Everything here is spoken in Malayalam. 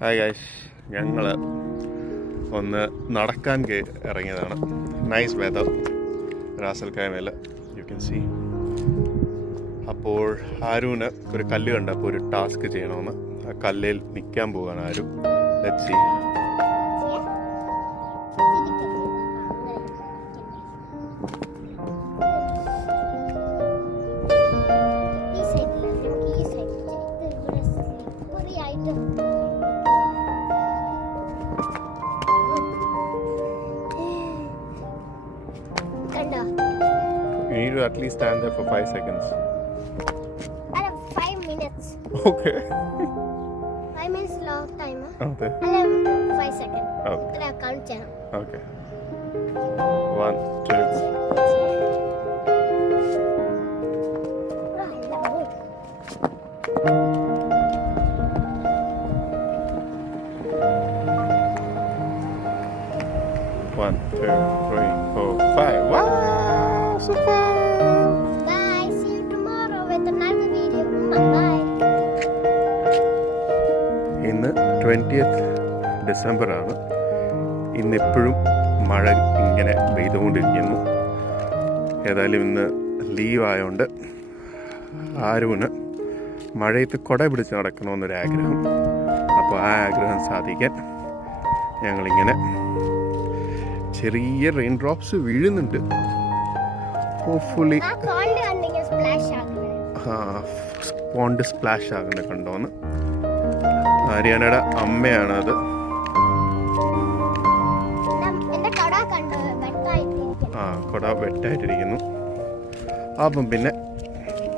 ഹായ് ഗൈസ്, ഞങ്ങൾ ഒന്ന് നടക്കാൻ ഇറങ്ങിയതാണ്. നൈസ് വെതർ, റാസൽ ഖൈമയിൽ യു ക്യാൻ സീ. അപ്പോൾ ആരുവിന് ഒരു കല്ല് കണ്ടപ്പോൾ ഒരു ടാസ്ക് ചെയ്യണമെന്ന്. ആ കല്ലിൽ നിൽക്കാൻ പോവാണ് ആരു. Let's see. You need to at least stand there for 5 seconds. I have 5 minutes. Okay. 5 minutes long time. Okay. I have 5 seconds. Okay. I count channel. Okay. 1, 2. One, 2, 3, 4, 5. Wow, super! Bye. See you tomorrow with another video. Bye. ഇന്ന് 20th ഡിസംബർ ആണ്. ഇന്നിപ്പോഴും മഴ ഇങ്ങനെ പെയ്തുകൊണ്ടിരിക്കുന്നു. ഏതായാലും ഇന്ന് ലീവ് ആയതുകൊണ്ട് ആരുവിന് മഴയത്ത് കുട പിടിച്ച് നടക്കണമെന്നൊരാഗ്രഹം. അപ്പോൾ ആ ആഗ്രഹം സാധിക്കാൻ ഞങ്ങളിങ്ങനെ ചെറിയ റെയിൻ ഡ്രോപ്സ് വീഴുന്നുണ്ട്. ഹോപ്പ്ഫുള്ളി പോണ്ട് സ്പ്ലാഷ് ആകുന്നത് കണ്ടോന്ന്. ആര്യാനയുടെ അമ്മയാണത്. ആ കുട വെട്ടായിട്ടിരിക്കുന്നു. അപ്പം പിന്നെ